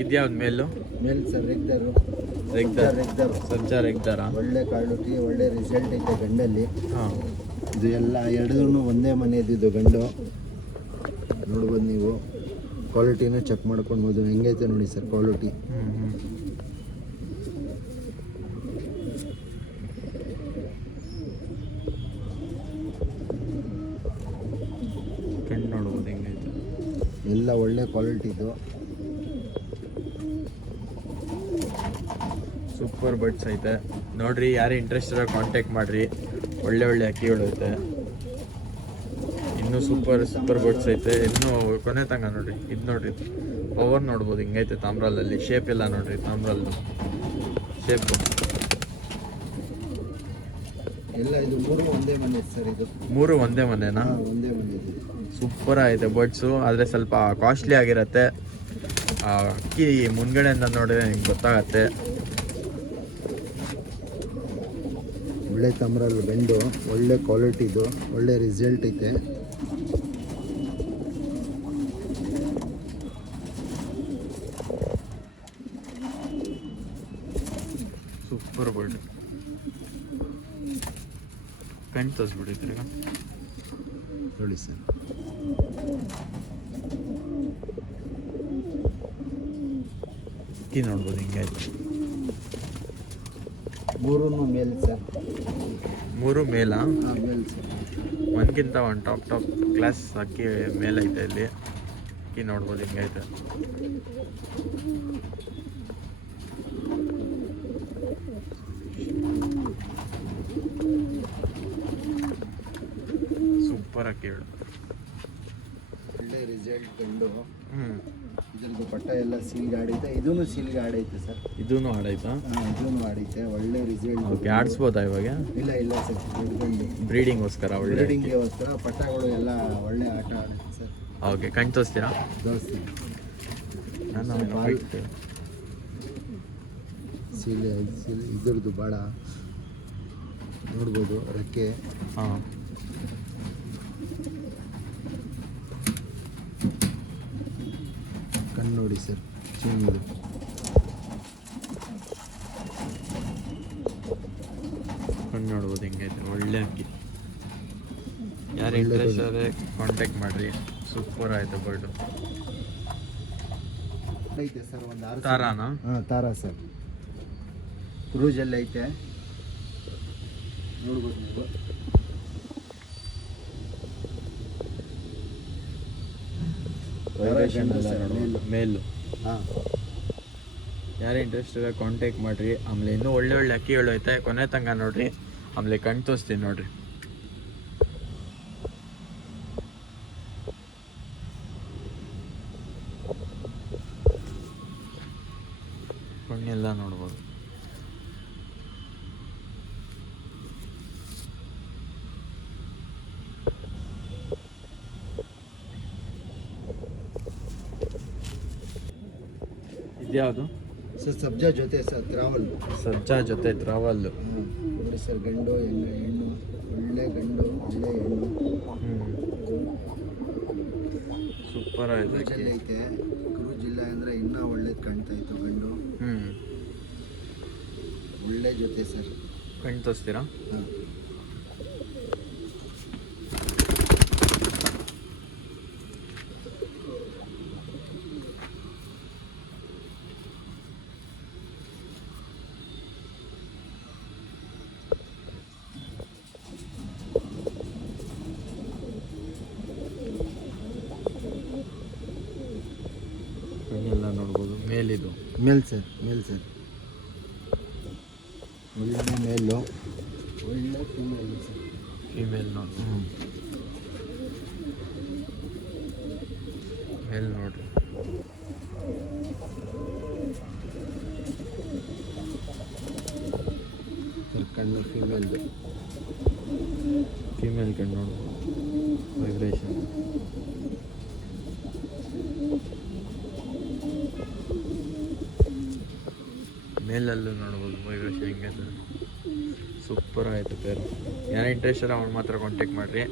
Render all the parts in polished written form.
ಇದ್ಯಾವ್ದು ಮೇಲು ಸರ್ ರೆಗ್ದರ್ ಸರ್ಜಾ ರೆಗ್ದರಾ? ಒಳ್ಳೆ ಕ್ವಾಲಿಟಿ, ಒಳ್ಳೆ ರಿಸಲ್ಟ್ ಐತೆ ಗಂಡಲ್ಲಿ. ಹಾಂ, ಇದು ಎಲ್ಲ ಎರಡೂ ಒಂದೇ ಮನೆಯದು. ಇದು ಗಂಡು ನೋಡ್ಬೋದು ನೀವು, ಕ್ವಾಲಿಟಿನೂ ಚೆಕ್ ಮಾಡ್ಕೊಳ್ಬೋದು. ಹೆಂಗೈತೆ ನೋಡಿ ಸರ್ ಕ್ವಾಲಿಟಿ. ಕಣ್ಣು ನೋಡ್ಬೋದು ಹೆಂಗೈತೆ. ಎಲ್ಲ ಒಳ್ಳೆ ಕ್ವಾಲಿಟಿದು. ಸೂಪರ್ ಬರ್ಡ್ಸ್ ಐತೆ ನೋಡ್ರಿ. ಯಾರು ಇಂಟ್ರೆಸ್ಟ್ ಇರೋ ಕಾಂಟ್ಯಾಕ್ಟ್ ಮಾಡಿರಿ. ಒಳ್ಳೆ ಒಳ್ಳೆ ಅಕ್ಕಿಗಳು ಐತೆ. ಇನ್ನೂ ಸೂಪರ್ ಬರ್ಡ್ಸ್ ಐತೆ. ಇನ್ನೂ ಕೊನೆ ತನಕ ನೋಡ್ರಿ. ಇದು ನೋಡ್ರಿ, ಪವರ್ ನೋಡ್ಬೋದು ಹಿಂಗೈತೆ ತಾಮ್ರಲ್ಲಲ್ಲಿ. ಶೇಪ್ ಎಲ್ಲ ನೋಡ್ರಿ, ತಾಮ್ರಲ್ಲು ಶೇಪು ಎಲ್ಲ. ಇದು ಮೂರು ಒಂದೇ ಮನೆ ಸರ್. ಇದು ಮೂರು ಒಂದೇ ಮನೆನಾ? ಒಂದೇ ಮನೆ. ಸೂಪರ್ ಐತೆ ಬರ್ಡ್ಸು. ಆದರೆ ಸ್ವಲ್ಪ ಕಾಸ್ಟ್ಲಿ ಆಗಿರತ್ತೆ. ಅಕ್ಕಿ ಮುಂದ್ಗಡೆಯಿಂದ ನೋಡಿದ್ರೆ ನಿಮ್ಗೆ ಗೊತ್ತಾಗತ್ತೆ. ಒಳ್ಳೆ ತಾಮ್ರಲ್ಲಿ ಗಂಡು, ಒಳ್ಳೆ ಕ್ವಾಲಿಟಿದು, ಒಳ್ಳೆ ರಿಸಲ್ಟ್ ಐತೆ. Super bird. ಕಣ್ಣು ತೋರಿಸ್ಬಿಟ್ಟಿದ್ರಿ ಈಗ ನೋಡಿ ಸರ್. ಅಕ್ಕಿ ನೋಡ್ಬೋದು ಹಿಂಗಾಯ್ತು. ಮೂರೂ ಮೇಲ್ ಸರ್. ಮೂರು ಮೇಲಾ? ಮೇಲ್ ಸರ್. ಒಂದ್ಕಿಂತ ಒಂದು ಟಾಪ್ ಕ್ಲಾಸ್ ಅಕ್ಕಿ ಮೇಲೈತೆ ಇಲ್ಲಿ. ಅಕ್ಕಿ ನೋಡ್ಬೋದು ಹಿಂಗೈತೆ. ಸೂಪರ್ ಅಕ್ಕಿಗಳು. ಒಳ್ಳೆ ರಿಸಲ್ಟ್ ಗಂಡು. ಹ್ಞೂ, ಇದ್ರದ್ದು ಪಟ್ಟ ಎಲ್ಲ ಸೀಲ್ಗೆ ಆಡೈತೆ. ಇದೂ ಸೀಲ್ಗೆ ಆಡೈತೆ ಸರ್. ಇದೂ ಆಡೈತಾ? ಇದೂ ಆಡೈತೆ. ಒಳ್ಳೆ ರಿಸಲ್ಟ್. ಓಕೆ, ಆಡಿಸ್ಬೋದಾ ಇವಾಗ? ಇಲ್ಲ ಸರ್. ಹಿಡ್ಕೊಂಡು ಬ್ರೀಡಿಂಗ್ಗೋಸ್ಕರ ಒಳ್ಳೆ ಬ್ರೀಡಿಂಗ್ಗೋಸ್ಕರ ಪಟ್ಟಗಳು ಎಲ್ಲ ಒಳ್ಳೆ ಆಟ ಆಡುತ್ತೆ ಸರ್. ಓಕೆ, ಕಣ್ಣು ತೋರಿಸ್ತೀರಾ? ದೋಸ್ತಿ ನಾನು ಸೀಲ್ ಇದ್ರದ್ದು ಭಾಳ ನೋಡ್ಬೋದು. ರೆಕ್ಕೆ. ಹಾಂ, ಕಣ್ಣು ನೋಡಿ ಸರ್. ಚಿನ್ನದು ಕಣ್ಣು ನೋಡ್ಬೋದು ಹಿಂಗೈತೆ. ಒಳ್ಳೆ ಅಕ್ಕಿ. ಯಾರು ಇಂಟ್ರೆಸ್ಟ್ ಆದರೆ ಕಾಂಟ್ಯಾಕ್ಟ್ ಮಾಡಿರಿ. ಸೂಪರ್ ಆಯಿತು ಬರ್ಡು. ಐತೆ ಸರ್. ಒಂದು 6 ತಾರಾನಾ? ತಾರಾ ಸರ್. ಕ್ರೂಜಲ್ಲಿ ಐತೆ ನೋಡ್ಬೋದು ನೀವು. ಮೇಲು. ಹಾಂ, ಯಾರು ಇಂಟ್ರೆಸ್ಟ್ ಇದೆ ಕಾಂಟ್ಯಾಕ್ಟ್ ಮಾಡಿರಿ. ಆಮೇಲೆ ಇನ್ನೂ ಒಳ್ಳೆ ಒಳ್ಳೆ ಅಕ್ಕಿಗಳು ಐತೆ. ಕೊನೆ ತನಕ ನೋಡಿರಿ. ಆಮೇಲೆ ಕಣ್ಣು ತೋರಿಸ್ತೀನಿ ನೋಡಿರಿ. ಕಣ್ಣೆಲ್ಲ ನೋಡ್ಬೋದು. ಇದ್ಯಾವುದು ಸರ್? ಸಬ್ಜಾ ಜೊತೆ ಸರ್. ಟ್ರಾವಲ್. ಸಜ್ಜಾ ಜೊತೆ ಟ್ರಾವಲ್. ನೋಡಿ ಸರ್. ಗಂಡು ಹೆಣ್ಣು. ಒಳ್ಳೆ ಗಂಡು, ಒಳ್ಳೆ ಹೆಣ್ಣು. ಸೂಪರ್ ಆಯ್ತು. ಕ್ರೂಜಲ್ಲಿ ಐತೆ. ಕ್ರೂಜ್ ಇಲ್ಲ ಅಂದರೆ ಇನ್ನೂ ಒಳ್ಳೇದು ಕಾಣ್ತಾ ಇತ್ತು ಗಂಡು. ಒಳ್ಳೆ ಜೊತೆ ಸರ್. ಕಣ್ಣು ತೋರಿಸ್ತೀರಾ? ಹಾಂ, ಕಣ್ಣೆಲ್ಲ ನೋಡ್ಬೋದು. ಮೇಲಿದು ಮೇಲ್ ಸರ್. ಒಳ್ಳೆ ಮೇಲು, ಒಳ್ಳೆ ಫೀಮೇಲ್ ಸರ್. ಫಿಮೇಲ್ ನೋಡ್ಬೋದು. ಮೇಲ್ ನೋಡ್ರಿ. ಕಣ್ಣು ಫೀಮೇಲ್ದು. ಫಿಮೇಲ್ ಕಣ್ಣು ನೋಡ್ಬೋದು. ವೈಬ್ರೇಷನ್. ಮೇಲಲ್ಲೂ ನೋಡ್ಬೋದು ವೈಬ್ರೇಷನ್ ಹೆಂಗೈತೆ. ಸೂಪರ್ ಆಯಿತು ಪೇರು. ಯಾರೇ ಇಂಟ್ರೆಸ್ಟ್ ಇದೆ ಅವ್ನು ಮಾತ್ರ ಕಾಂಟ್ಯಾಕ್ಟ್ ಮಾಡಿರಿ.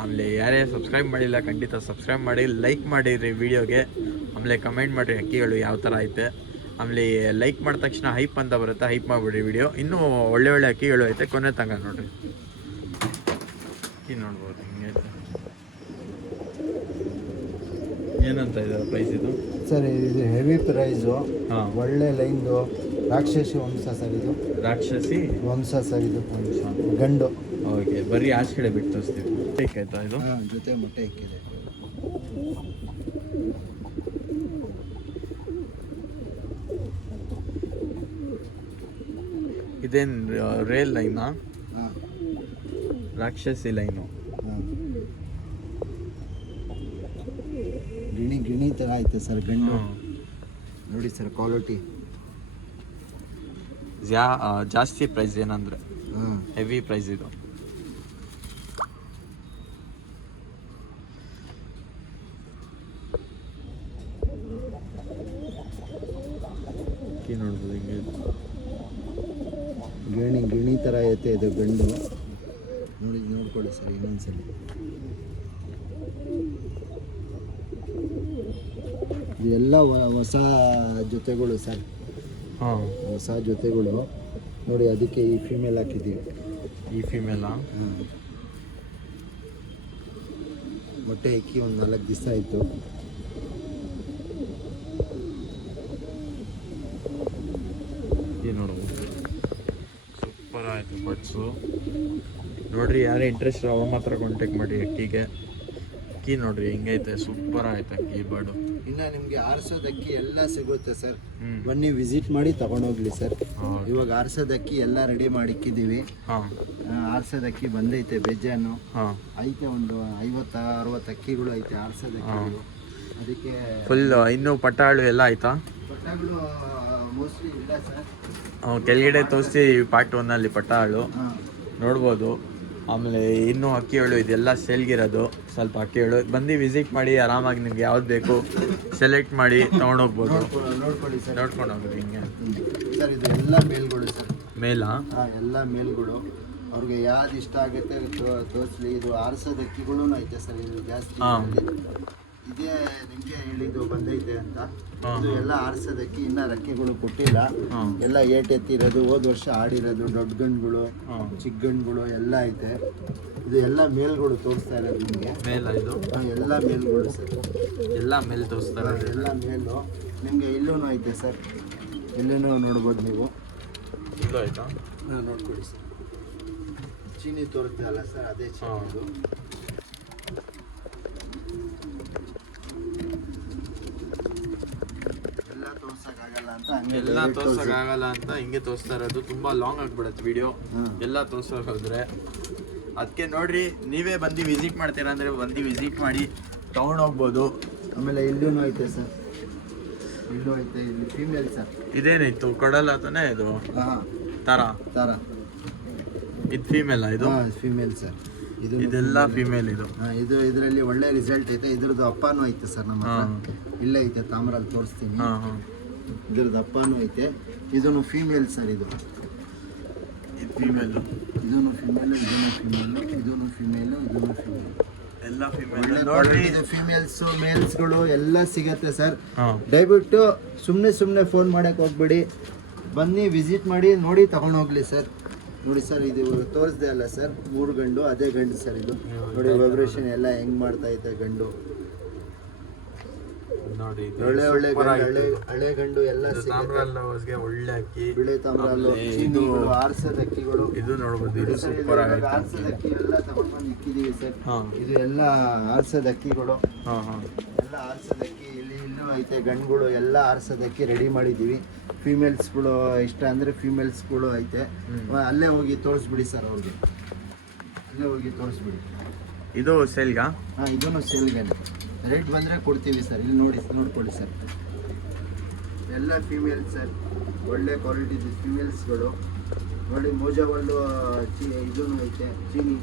ಆಮೇಲೆ ಯಾರೇ ಸಬ್ಸ್ಕ್ರೈಬ್ ಮಾಡಿಲ್ಲ ಖಂಡಿತ ಸಬ್ಸ್ಕ್ರೈಬ್ ಮಾಡಿ, ಲೈಕ್ ಮಾಡಿರಿ ವಿಡಿಯೋಗೆ. ಆಮೇಲೆ ಕಮೆಂಟ್ ಮಾಡಿರಿ ಅಕ್ಕಿಗಳು ಯಾವ ಥರ ಐತೆ. ಆಮೇಲೆ ಲೈಕ್ ಮಾಡಿದ ತಕ್ಷಣ ಹೈಪ್ ಅಂತ ಬರುತ್ತೆ, ಹೈಪ್ ಮಾಡಿಬಿಡಿ ವಿಡಿಯೋ. ಇನ್ನೂ ಒಳ್ಳೆ ಒಳ್ಳೆ ಅಕ್ಕಿಗಳು ಐತೆ, ಕೊನೆ ತನಕ ನೋಡಿರಿ. ಅಕ್ಕಿ ನೋಡ್ಬೋದು ಹಿಂಗೆ ಐತೆ. ಏನಂತ ಇದೆ ಪ್ರೈಸ್ ಇದು? ಸರ್ ಇದು ಹೆವಿ ಪ್ರೈಸು, ಹಾಂ, ಒಳ್ಳೆ ಲೈನ್ದು ರಾಕ್ಷಸಿ ವಂಶ ಸರ್ ಇದು. ರಾಕ್ಷಸಿ ವಂಶ ಸರ್ ಇದು, ವಂಶ ಗಂಡು. ಓಕೆ, ಬರೀ ಆಚೆ ಕಡೆ ಬಿಟ್ಟು ತೋರಿಸ್ತೀವಿ. ಆಯ್ತಾ ಇದು? ಹಾಂ, ಜೊತೆ ಮೊಟ್ಟೆ ಇಕ್ಕಿದೆ. ಇದೇನು ರೇಲ್ ಲೈನಾ? ಹಾಂ, ರಾಕ್ಷಸಿ ಲೈನು. ಹಾಂ, ಗಿಣಿ ಥರ ಐತೆ ಸರ್ ಗಂಡು. ನೋಡಿ ಸರ್ ಕ್ವಾಲಿಟಿ ಜಾಸ್ತಿ ಪ್ರೈಸ್ ಏನಂದ್ರೆ ಹಾಂ, ಹೆವಿ ಪ್ರೈಸ್ ಇದು. ನೋಡ್ಬೋದು ಹಿಂಗೆ ಗಿಣಿ ಥರ ಐತೆ ಇದು ಗಂಡು. ನೋಡ್ಕೊಳ್ಳಿ ಸರ್ ಇನ್ನೊಂದ್ಸಲಿ. ಇದೆಲ್ಲ ಹೊಸ ಜೊತೆಗಳು ಸರ್, ಹಾಂ, ಹೊಸ ಜೊತೆಗಳು. ನೋಡಿ ಅದಕ್ಕೆ ಈ ಫಿಮೇಲ್ ಹಾಕಿದ್ದೀವಿ. ಈ ಫಿಮೇಲಾ? ಮೊಟ್ಟೆ ಇಕ್ಕಿ ಒಂದು 4 ದಿವಸ ಆಯಿತು. ನೋಡ್ಬೋದು ಸೂಪರ್ ಆಯಿತು ಬಟ್ಸು. ನೋಡ್ರಿ, ಯಾರೇ ಇಂಟ್ರೆಸ್ಟ್ ಅವ ಮಾತ್ರ ಕಾಂಟ್ಯಾಕ್ಟ್ ಮಾಡಿ ಅಕ್ಕಿಗೆ. ಅಕ್ಕಿ ನೋಡ್ರಿ ಹೆಂಗೈತೆ, ಸೂಪರ್ ಆಯ್ತು ಅಕ್ಕಿ ಬಾಡು. ಇನ್ನು ನಿಮಗೆ ಆರಿಸೋದು ಅಕ್ಕಿ ಎಲ್ಲ ಸಿಗುತ್ತೆ ಸರ್, ಬನ್ನಿ ವಿಸಿಟ್ ಮಾಡಿ ತಗೊಂಡೋಗ್ಲಿ ಸರ್. ಇವಾಗ ಆರಿಸೋದು ಅಕ್ಕಿ ಎಲ್ಲ ರೆಡಿ ಮಾಡಿ ಇಕ್ಕಿದ್ದೀವಿ. ಆರಿಸೋದು ಅಕ್ಕಿ ಬಂದೈತೆ ಬೇಜಾನು. ಐತೆ ಒಂದು 50-60 ಅಕ್ಕಿಗಳು ಐತೆ ಆರಿಸೋದು ಅಕ್ಕಿಗಳು. ಅದಕ್ಕೆ ಫುಲ್ ಇನ್ನೂ ಪಟ್ಟಾಳು ಎಲ್ಲ ಆಯ್ತಾ? ಪಟ್ಟಾಗಳು ಮೋಸ್ಟ್ಲಿ ಇಲ್ಲ ಸರ್. ಕೆಳಗಡೆ ತೋರಿಸಿ ಪಾರ್ಟ್ 1 ಪಟ್ಟಾಳು ನೋಡ್ಬೋದು. ಆಮೇಲೆ ಇನ್ನೂ ಅಕ್ಕಿಗಳು ಇದೆಲ್ಲ ಸೇಲ್ಗಿರೋದು. ಸ್ವಲ್ಪ ಅಕ್ಕಿಗಳು ಬಂದು ವಿಸಿಟ್ ಮಾಡಿ ಆರಾಮಾಗಿ ನಿಮ್ಗೆ ಯಾವ್ದು ಬೇಕು ಸೆಲೆಕ್ಟ್ ಮಾಡಿ ತೊಗೊಂಡೋಗ್ಬೋದು. ನೋಡ್ಕೊಳ್ಳಿ ಸರ್, ನೋಡ್ಕೊಂಡು ಹೋಗ್ರಿ ಹಿಂಗೆ ಸರ್. ಇದು ಎಲ್ಲ ಮೇಲ್ಗಳು ಸರ್, ಮೇಲಾ? ಹಾಂ, ಎಲ್ಲ ಮೇಲ್ಗಳು. ಅವ್ರಿಗೆ ಯಾವ್ದು ಇಷ್ಟ ಆಗುತ್ತೆ ತೋರಿಸ್ಲಿ. ಇದು ಆರಿಸೋದು ಅಕ್ಕಿಗಳೂ ಐತೆ ಸರ್, ಇದು ಜಾಸ್ತಿ. ಇದೇ ನಿಮಗೆ ಹೇಳಿದ್ದು ಬಂದೈತೆ ಅಂತ. ಇದು ಎಲ್ಲ ಆರಿಸೋದಕ್ಕೆ ಇನ್ನ ರೆಕ್ಕೆಗಳು ಕೊಟ್ಟಿಲ್ಲ, ಎಲ್ಲ ಏಟೆತ್ತಿರೋದು. ಹೋದ ವರ್ಷ ಆಡಿರೋದು ದೊಡ್ಡ ಗಂಡುಗಳು, ಚಿಕ್ಕ ಗಂಡುಗಳು ಎಲ್ಲ ಐತೆ. ಇದು ಎಲ್ಲ ಮೇಲ್ಗಳು ತೋರಿಸ್ತಾ ಇರೋದು ನಿಮಗೆ. ಮೇಲ ಇದು? ಎಲ್ಲ ಮೇಲ್ಗಳು ಸರ್, ಎಲ್ಲ ಮೇಲ್ ತೋರಿಸ್ತಾರೆ. ಎಲ್ಲ ಮೇಲು ನಿಮಗೆ ಇಲ್ಲೂ ಐತೆ ಸರ್, ಇಲ್ಲೂ ನೋಡ್ಬೋದು ನೀವು. ಇಲ್ಲೂ ಆಯ್ತಾ? ಹಾಂ, ನೋಡ್ಕೊಳ್ಳಿ ಸರ್. ಚೀನಿ ತೋರಿಸ್ತಾ ಅಲ್ಲ ಸರ್, ಅದೇ ಚೀನಿದು. ಎಲ್ಲ ತೋರ್ಸಕ್ಕಾಗಲ್ಲ ಅಂತ ಹಿಂಗೆ ತೋರಿಸ್ತಾ ಇರೋದು. ತುಂಬಾ ಲಾಂಗ್ ಆಗ್ಬಿಡತ್ತೆ ವಿಡಿಯೋ ಎಲ್ಲ ತೋರ್ಸೋಕೆ ಹೋದ್ರೆ. ಅದಕ್ಕೆ ನೋಡ್ರಿ, ನೀವೇ ಬಂದು ವಿಸಿಟ್ ಮಾಡ್ತೀರಾ ಅಂದ್ರೆ ಬಂದು ವಿಸಿಟ್ ಮಾಡಿ ತಗೊಂಡೋಗ್ಬೋದು. ಆಮೇಲೆ ಇಲ್ಲೂ ಐತೆ ಸರ್, ಇಲ್ಲೂ ಐತೆ. ಇಲ್ಲಿ ಫೀಮೇಲ್ ಸರ್. ಇದೇನಾಯ್ತು ಕೊಡಲ್ಲ ತಾನೇ ಇದು? ತರ ತರ ಇದು ಫೀಮೇಲ್? ಇದು ಫೀಮೇಲ್ ಸರ್. ಇದೆಲ್ಲ ಫೀಮೇಲ್. ಇದು ಇದರಲ್ಲಿ ಒಳ್ಳೆ ರಿಸಲ್ಟ್ ಐತೆ. ಇದ್ರದ್ದು ಅಪ್ಪನೂ ಐತೆ ಸರ್ ನಮ್ಮ ಹತ್ರ. ಇಲ್ಲೇ ಐತೆ ತಾಮ್ರಲ್ಲಿ ತೋರಿಸ್ತೀನಿ. ಇದ್ರದ್ದು ಅಪ್ಪನೂ ಐತೆ. ಇದನ್ನು ಫೀಮೇಲ್ ಸರ್. ಇದು ಫೀಮೇಲು, ಇದನ್ನು ಫೀಮೇಲು, ಇದನ್ನು ಫೀಮೇಲು, ಇದನ್ನು ಫೀಮೇಲು, ಇದನ್ನು ಫೀಮೇಲ್. ಎಲ್ಲ ಫೀಮೇಲ್. ಇದು ಫೀಮೇಲ್ಸು ಮೇಲ್ಸ್ಗಳು ಎಲ್ಲ ಸಿಗತ್ತೆ ಸರ್. ದಯವಿಟ್ಟು ಸುಮ್ಮನೆ ಫೋನ್ ಮಾಡಕ್ಕೆ ಹೋಗ್ಬೇಡಿ, ಬನ್ನಿ ವಿಸಿಟ್ ಮಾಡಿ ನೋಡಿ ತಗೊಂಡೋಗ್ಲಿ ಸರ್. ನೋಡಿ ಸರ್, ಇದು ತೋರಿಸ್ದೆ ಅಲ್ಲ ಸರ್, 3 ಗಂಡು, ಅದೇ ಗಂಡು ಸರ್. ಇದು ನೋಡಿ ವೈಬ್ರೇಷನ್ ಎಲ್ಲ ಹೆಂಗ್ ಮಾಡ್ತಾ ಐತೆ ಗಂಡು. ನೋಡಿ ಒಳ್ಳೆ ಹಳೆ ಗಂಡು ಎಲ್ಲ ಸಿಗುತ್ತೆ. ಒಳ್ಳೆ ಅಕ್ಕಿ, ಬಿಳೆ ತಾಮ್ರಲ್ಲು, ಚೀನಿಗಳು, ಆರ್ಸದ ಅಕ್ಕಿಗಳು. ಇದು ನೋಡ್ಬೋದು, ಇದು ಸೂಪರ್ ಆಗಿದೆ. ಆರ್ಸದ ಅಕ್ಕಿ ಎಲ್ಲ ತಗೊಂಡ್ಬಂದು ಇಕ್ಕಿದೀವಿ ಸರ್. ಇದು ಎಲ್ಲ ಆರ್ಸದ ಅಕ್ಕಿಗಳು, ಎಲ್ಲ ಆರ್ಸದ ಅಕ್ಕಿ. ಇಲ್ಲೂ ಐತೆ ಗಂಡುಗಳು, ಎಲ್ಲ ಆರ್ಸದ ಅಕ್ಕಿ ರೆಡಿ ಮಾಡಿದ್ದೀವಿ. ಫೀಮೇಲ್ಸ್ಗಳು ಇಷ್ಟ ಅಂದರೆ ಫೀಮೇಲ್ಸ್ಗಳು ಐತೆ. ಅಲ್ಲೇ ಹೋಗಿ ತೋರಿಸ್ಬಿಡಿ ಸರ್ ಅವ್ರಿಗೆ, ಅಲ್ಲೇ ಹೋಗಿ ತೋರಿಸ್ಬಿಡಿ. ಇದು ಸೇಲ್ಗಾ? ಹಾಂ, ಇದೂ ಸೇಲ್ಗೇನೆ. ರೇಟ್ ಬಂದರೆ ಕೊಡ್ತೀವಿ ಸರ್. ಇಲ್ಲಿ ನೋಡ್ಕೊಳ್ಳಿ ಸರ್, ಎಲ್ಲ ಫೀಮೇಲ್ ಸರ್. ಒಳ್ಳೆ ಕ್ವಾಲಿಟಿದು ಫೀಮೇಲ್ಸ್ಗಳು ನೋಡಿ. ಮೋಜಾವಲ್ಲು ಇದೂ ಐತೆ, ಚೀನಿ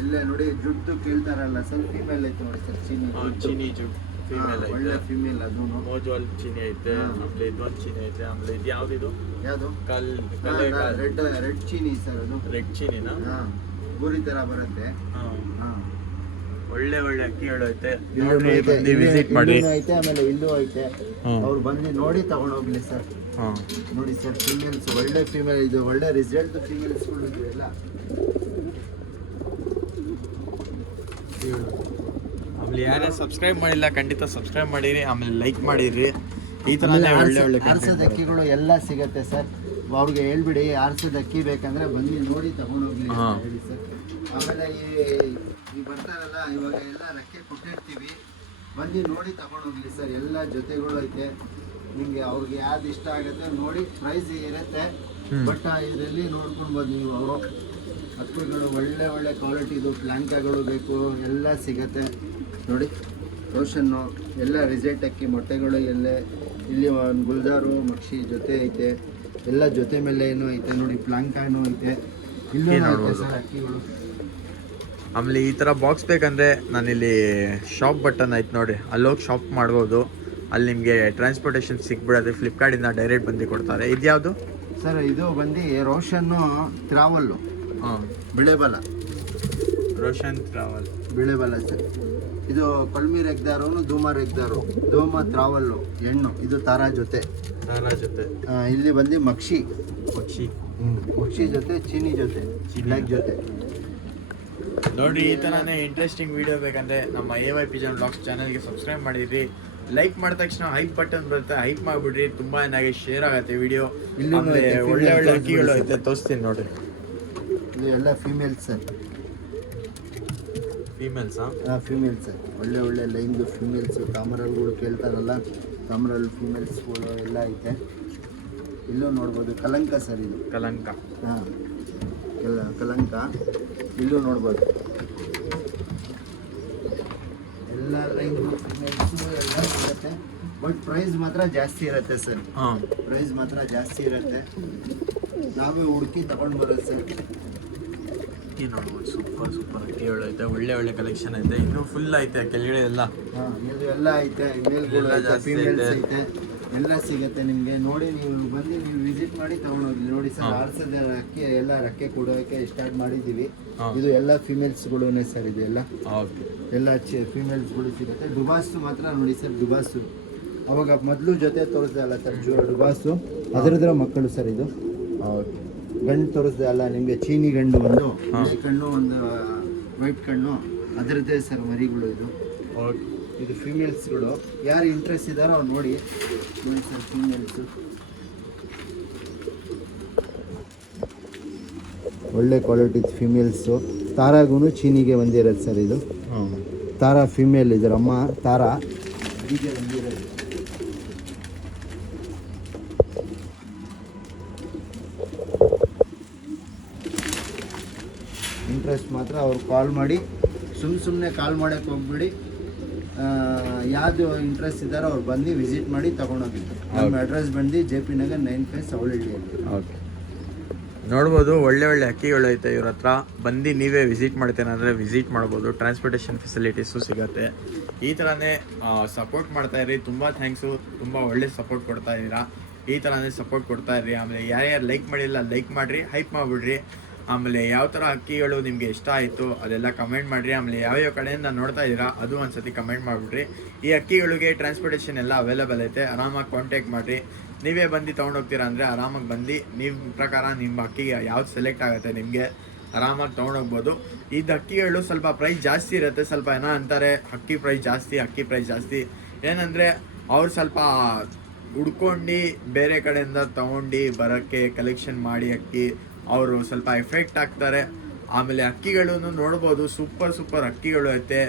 ಎಲ್ಲ ನೋಡಿ. ಜುಟ್ಟು ಕೇಳ್ತಾರಲ್ಲ ಸರ್, ಫೀಮೇಲ್ ಐತೆ ನೋಡಿ ಸರ್. ಚೀನಿ ಜುಟ್ಟು ಫೀಮೇಲ್ ಐತೆ, ಒಳ್ಳೆ ಫೀಮೇಲ್. ಅದು ಮೋಜಾವಲ್ ಚೀನಿ ಐತೆ. ಆಮೇಲೆ ಇದೊಂದು ಚೀನಿ ಐತೆ. ಆಮೇಲೆ ಇದು ಯಾವ್ದು? ರೆಡ್ ಚೀನಿ ಸರ್. ಅದು ರೆಡ್ ಚೀನಿನಾ? ಹಾಂ, ಬೂರಿ ಥರ ಬರುತ್ತೆ. ಹಾಂ, ಒಳ್ಳೆ ಒಳ್ಳೆ ಅಕ್ಕಿಗಳು ಐತೆ ಇಲ್ಲೂ ನೋಡ್ರಿ ಐತೆ, ಬಂದು ವಿಸಿಟ್ ಮಾಡಿ. ಇಲ್ಲೂ ಐತೆ, ಆಮೇಲೆ ಇಲ್ಲೂ ಐತೆ. ಹ್ಮ್. ಅವ್ರು ಬಂದು ನೋಡಿ ತಗೊಂಡೋಗ್ಲಿ ಸರ್. ಹಾಂ ನೋಡಿ ಸರ್, ಫೀಮೇಲ್ಸ್ ಒಳ್ಳೆ ಫೀಮೇಲ್, ಇದು ಒಳ್ಳೆ ರಿಸಲ್ಟ್ ಫೀಮೇಲ್ಸ್ಗಳು ಎಲ್ಲ. ಆಮೇಲೆ ಯಾರ್ಯಾರು ಸಬ್ಸ್ಕ್ರೈಬ್ ಮಾಡಿಲ್ಲ ಖಂಡಿತ ಸಬ್ಸ್ಕ್ರೈಬ್ ಮಾಡಿರಿ, ಆಮೇಲೆ ಲೈಕ್ ಮಾಡಿರಿ. ಈ ಥರನೇ ಒಳ್ಳೆ ಒಳ್ಳೆ ಆರ್ಸದ ಅಕ್ಕಿಗಳು ಎಲ್ಲ ಸಿಗತ್ತೆ ಸರ್. ಅವ್ರಿಗೆ ಹೇಳ್ಬಿಡಿ, ಆರ್ಸದ ಅಕ್ಕಿ ಬೇಕಂದ್ರೆ ಬಂದು ನೋಡಿ ತಗೊಂಡೋಗ್ಲಿ ಅಂತ ಹಾ. ಹೇಳಿ ಸರ್. ಆಮೇಲೆ ಈ ಬರ್ತಾರಲ್ಲ, ಇವಾಗ ಎಲ್ಲ ರೆಕ್ಕೆ ಕೊಟ್ಟಿರ್ತೀವಿ, ಬಂದು ನೋಡಿ ತಗೊಂಡೋಗ್ಲಿ ಸರ್. ಎಲ್ಲ ಜೊತೆಗಳು ಐತೆ, ನಿಮಗೆ ಅವ್ರಿಗೆ ಯಾವ್ದು ಇಷ್ಟ ಆಗುತ್ತೆ ನೋಡಿ. ಪ್ರೈಸ್ ಇರುತ್ತೆ, ಬಟ್ ಇದರಲ್ಲಿ ನೋಡ್ಕೊಳ್ಬೋದು ನೀವು. ಅವರು ಹಕ್ಕುಗಳು ಒಳ್ಳೆ ಒಳ್ಳೆ ಕ್ವಾಲಿಟಿದು ಪ್ಲಾಂಕಾಗಳು ಬೇಕು ಎಲ್ಲ ಸಿಗತ್ತೆ ನೋಡಿ. ರೋಷನ್ನು ಎಲ್ಲ ರಿಸಲ್ಟ್ ಅಕ್ಕಿ ಮೊಟ್ಟೆಗಳು ಎಲ್ಲ. ಇಲ್ಲಿ ಒಂದು ಗುಲ್ದಾರು ಮಕ್ಷಿ ಜೊತೆ ಐತೆ, ಎಲ್ಲ ಜೊತೆ ಮೇಲೆ ಏನು ಐತೆ ನೋಡಿ. ಪ್ಲಾಂಕಾನು ಐತೆ, ಇಲ್ಲೂ ಐತೆ ಸರ್ ಅಕ್ಕಿಗಳು. ಆಮೇಲೆ ಈ ಥರ ಬಾಕ್ಸ್ ಬೇಕಂದರೆ ನಾನಿಲ್ಲಿ ಶಾಪ್ ಬಟನ್ ಐತೆ ನೋಡಿ, ಅಲ್ಲೋಗಿ ಶಾಪ್ ಮಾಡ್ಬೋದು. ಅಲ್ಲಿ ನಿಮಗೆ ಟ್ರಾನ್ಸ್ಪೋರ್ಟೇಷನ್ ಸಿಕ್ಬಿಡತ್ತೆ, ಫ್ಲಿಪ್ಕಾರ್ಟಿಂದ ಡೈರೆಕ್ಟ್ ಬಂದು ಕೊಡ್ತಾರೆ. ಇದ್ಯಾವುದು ಸರ್? ಇದು ಬಂದು ರೋಷನ್ನು ಟ್ರಾವಲ್ಲು, ಹಾಂ ಬಿಳೆಬಲ, ರೋಷನ್ ಟ್ರಾವಲ್ ಬಿಳೆಬಲ ಸರ್. ಇದು ಕಲ್ಮಿ ರೆಗ್ದಾರು, ಧೂಮ ರೆಗ್ದಾರು, ಧೂಮ ಟ್ರಾವಲ್ಲು ಹೆಣ್ಣು. ಇದು ತಾರಾ ಜೊತೆ. ತಾರಾ ಜೊತೆ. ಇಲ್ಲಿ ಬಂದು ಮಕ್ಷಿ, ಪಕ್ಷಿ ಮಕ್ಷಿ ಜೊತೆ, ಚೀನಿ ಜೊತೆ, ಬ್ಲ್ಯಾಕ್ ಜೊತೆ. ನೋಡಿರಿ, ಈ ಥರನೇ ಇಂಟ್ರೆಸ್ಟಿಂಗ್ ವಿಡಿಯೋ ಬೇಕಂದ್ರೆ ನಮ್ಮ AY ಪಿಜನ್ ಬ್ಲಾಗ್ಸ್ ಚಾನಲ್ಗೆ ಸಬ್ಸ್ಕ್ರೈಬ್ ಮಾಡಿರಿ. ಲೈಕ್ ಮಾಡಿದ ತಕ್ಷಣ ಹೈಪ್ ಬಟನ್ ಬರುತ್ತೆ, ಹೈಪ್ ಮಾಡಿಬಿಡ್ರಿ. ತುಂಬ ಏನಾಗಿ ಶೇರ್ ಆಗುತ್ತೆ ವಿಡಿಯೋ. ಇಲ್ಲೂ ಆಮೇಲೆ ಐತೆ, ಒಳ್ಳೆ ಒಳ್ಳೆ female ಅಕ್ಕಿಗಳು ತೋರಿಸ್ಬಿಡಿ ಐತೆ, ತೋರಿಸ್ತೀನಿ ನೋಡಿರಿ. ಇದು ಎಲ್ಲ ಫೀಮೇಲ್ಸ್ ಸರ್. ಫೀಮೇಲ್ಸಾ? ಫೀಮೇಲ್ಸ್ ಸರ್, ಒಳ್ಳೆ ಒಳ್ಳೆ ಲೈನ್ದು ಫೀಮೇಲ್ಸು. ತಾಮ್ರಲ್ಗಳು ಕೇಳ್ತಾರಲ್ಲ, ತಾಮ್ರಲ್ ಫೀಮೇಲ್ಸ್ಗಳು ಎಲ್ಲ ಐತೆ. ಇಲ್ಲೂ ನೋಡ್ಬೋದು ಕಲಂಕ ಸರ್, ಇದು ಕಲಂಕ. ಹಾಂ, ಕಲಂಕ. ಇಲ್ಲೂ ನೋಡ್ಬೋದು ಎಲ್ಲ ಲೈನ್ದು ಫೀಮೇಲ್ಸು ಎಲ್ಲ ಸಿಗುತ್ತೆ. ಬಟ್ ಪ್ರೈಸ್ ಮಾತ್ರ ಜಾಸ್ತಿ ಇರುತ್ತೆ ಸರ್. ಹಾಂ, ಪ್ರೈಸ್ ಮಾತ್ರ ಜಾಸ್ತಿ ಇರುತ್ತೆ, ನಾವೇ ಹುಡುಕಿ ತಗೊಂಡು ಬರೋದು ಸರ್. ಅಕ್ಕಿ ನೋಡ್ಬೋದು, ಸೂಪರ್ ಸೂಪರ್ ಅಕ್ಕಿಗಳು ಐತೆ, ಒಳ್ಳೆ ಒಳ್ಳೆ ಕಲೆಕ್ಷನ್ ಐತೆ. ಇನ್ನೂ ಫುಲ್ ಐತೆ ಕೆಳಗಡೆ ಎಲ್ಲ. ಹಾಂ, ಇದು ಎಲ್ಲ ಐತೆ, ಮೇಲ್ಗಳು ಎಲ್ಲ ಐತೆ, ಜಾಸ್ತಿ ಫೀಮೇಲ್ಸ್ ಐತೆ. ಐತೆ, ಎಲ್ಲ ಸಿಗುತ್ತೆ ನಿಮಗೆ. ನೋಡಿ, ನೀವು ಬಂದು ನೀವು ವಿಸಿಟ್ ಮಾಡಿ ತಗೊಂಡೋಗಿ ನೋಡಿ ಸರ್. ಆರ್ಸದ ಅಕ್ಕಿ ಎಲ್ಲ ರೆಕ್ಕೆ ಕೊಡೋಕೆ ಸ್ಟಾರ್ಟ್ ಮಾಡಿದ್ದೀವಿ. ಇದು ಎಲ್ಲ ಫೀಮೇಲ್ಸ್ಗಳೇ ಸರ್, ಇದು ಎಲ್ಲ ಓಕೆ. ಎಲ್ಲ ಫೀಮೇಲ್ಸ್ಗಳು ಸಿಗುತ್ತೆ. ಡುಬಾಸು ಮಾತ್ರ ನೋಡಿ ಸರ್, ಡುಬಾಸು ಅವಾಗ ಮೊದಲು ಜೊತೆ ತೋರಿಸ್ದೆ ಅಲ್ಲ ಸರ್, ಡುಬಾಸು ಅದರದ್ರ ಮಕ್ಕಳು ಸರ್. ಇದು ಓಕೆ. ಗಂಡು ತೋರಿಸ್ದೆ ಅಲ್ಲ ನಿಮಗೆ, ಚೀನಿ ಗಂಡು ಒಂದು, ಬಿಳಿ ಕಣ್ಣು ಒಂದು, ವೈಟ್ ಕಣ್ಣು, ಅದರದ್ದೇ ಸರ್ ಮರಿಗಳು. ಇದು ಓಕೆ. ಇದು ಫೀಮೇಲ್ಸ್ಗಳು. ಯಾರು ಇಂಟ್ರೆಸ್ಟ್ ಇದ್ದಾರೋ ಅವ್ರು ನೋಡಿ ಸರ್. ಫೀಮೇಲ್ಸು ಒಳ್ಳೆ ಕ್ವಾಲಿಟಿ ಫೀಮೇಲ್ಸು. ತಾರಾಗೂ ಚೀನಿಗೆ ಬಂದಿರೋದು ಸರ್. ಇದು ಹಾಂ, ತಾರಾ ಫೀಮೇಲ್, ಇದರ ಅಮ್ಮ ತಾರಾ ಹೀಗೆ ಬಂದಿರೋದು. ಇಂಟ್ರೆಸ್ಟ್ ಮಾತ್ರ ಅವ್ರು ಕಾಲ್ ಮಾಡಿ, ಸುಮ್ಮನೆ ಕಾಲ್ ಮಾಡೋಕ್ಕೆ ಹೋಗ್ಬಿಡಿ. ಯಾವುದು ಇಂಟ್ರೆಸ್ಟ್ ಇದ್ದಾರೋ ಅವ್ರು ಬಂದು ವಿಸಿಟ್ ಮಾಡಿ ತಗೊಂಡೋಗಿ. ನಮ್ಮ ಅಡ್ರೆಸ್ ಬಂದು JP ನಗರ್ 9 ಸವಳಹಳ್ಳಿಯಲ್ಲಿ. ಓಕೆ. ನೋಡ್ಬೋದು, ಒಳ್ಳೆ ಒಳ್ಳೆ ಅಕ್ಕಿಗಳು ಐತೆ ಇವ್ರ ಹತ್ರ. ಬಂದು ನೀವೇ ವಿಸಿಟ್ ಮಾಡ್ತೀರಂದರೆ ವಿಸಿಟ್ ಮಾಡ್ಬೋದು. ಟ್ರಾನ್ಸ್ಪೋರ್ಟೇಷನ್ ಫೆಸಿಲಿಟೀಸು ಸಿಗುತ್ತೆ. ಈ ಥರನೇ ಸಪೋರ್ಟ್ ಮಾಡ್ತಾಯಿರಿ. ತುಂಬ ಥ್ಯಾಂಕ್ಸು, ತುಂಬ ಒಳ್ಳೆ ಸಪೋರ್ಟ್ ಕೊಡ್ತಾ ಇದ್ದೀರಾ. ಈ ಥರನೇ ಸಪೋರ್ಟ್ ಕೊಡ್ತಾ ಇರ್ರಿ. ಆಮೇಲೆ ಯಾರ್ಯಾರು ಲೈಕ್ ಮಾಡಿಲ್ಲ ಲೈಕ್ ಮಾಡಿರಿ, ಹೈಪ್ ಮಾಡಿಬಿಡ್ರಿ. ಆಮೇಲೆ ಯಾವ ಥರ ಅಕ್ಕಿಗಳು ನಿಮಗೆ ಇಷ್ಟ ಆಯಿತು ಅದೆಲ್ಲ ಕಮೆಂಟ್ ಮಾಡಿರಿ. ಆಮೇಲೆ ಯಾವ್ಯಾವ ಕಡೆಯಿಂದ ನೋಡ್ತಾ ಇದ್ದೀರಾ ಅದು ಒಂದ್ಸತಿ ಕಮೆಂಟ್ ಮಾಡಿಬಿಡ್ರಿ. ಈ ಅಕ್ಕಿಗಳಿಗೆ ಟ್ರಾನ್ಸ್ಪೋರ್ಟೇಷನ್ ಎಲ್ಲ ಅವೈಲೇಬಲ್ ಐತೆ, ಆರಾಮಾಗಿ ಕಾಂಟ್ಯಾಕ್ಟ್ ಮಾಡಿರಿ. ನೀವೇ ಬಂದು ತೊಗೊಂಡೋಗ್ತೀರಾ ಅಂದರೆ ಆರಾಮಾಗಿ ಬಂದು ನಿಮ್ಮ ಪ್ರಕಾರ ನಿಮ್ಮ ಅಕ್ಕಿಗೆ ಯಾವ್ದು ಸೆಲೆಕ್ಟ್ ಆಗುತ್ತೆ ನಿಮಗೆ ಆರಾಮಾಗಿ ತೊಗೊಂಡೋಗ್ಬೋದು. ಇದು ಅಕ್ಕಿಗಳು ಸ್ವಲ್ಪ ಪ್ರೈಸ್ ಜಾಸ್ತಿ ಇರುತ್ತೆ. ಸ್ವಲ್ಪ ಏನೋ ಅಂತಾರೆ ಅಕ್ಕಿ ಪ್ರೈಸ್ ಜಾಸ್ತಿ ಏನಂದರೆ ಅವ್ರು ಸ್ವಲ್ಪ ಹುಡ್ಕೊಂಡು ಬೇರೆ ಕಡೆಯಿಂದ ತೊಗೊಂಡು ಬರೋಕ್ಕೆ ಕಲೆಕ್ಷನ್ ಮಾಡಿ ಅಕ್ಕಿ ಅವರು ಸ್ವಲ್ಪ ಎಫೆಕ್ಟ್ ಆಗ್ತಾರೆ. ಆಮೇಲೆ ಅಕ್ಕಿಗಳು ನೋಡ್ಬೋದು, ಸೂಪರ್ ಅಕ್ಕಿಗಳು ಐತೆ.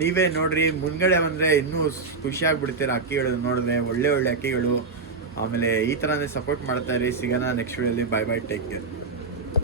ನೀವೇ ನೋಡ್ರಿ, ಮುಂದ್ಗಡೆ ಬಂದರೆ ಇನ್ನೂ ಖುಷಿಯಾಗಿಬಿಡ್ತೀರ ಅಕ್ಕಿಗಳು ನೋಡಿದ್ರೆ. ಒಳ್ಳೆ ಅಕ್ಕಿಗಳು. ಆಮೇಲೆ ಈ ಥರನೇ ಸಪೋರ್ಟ್ ಮಾಡ್ತಾಯಿರಿ. ಸಿಗೋಣ ನೆಕ್ಸ್ಟ್ ವಿಡಿಯೋಲಿ. Bye take care.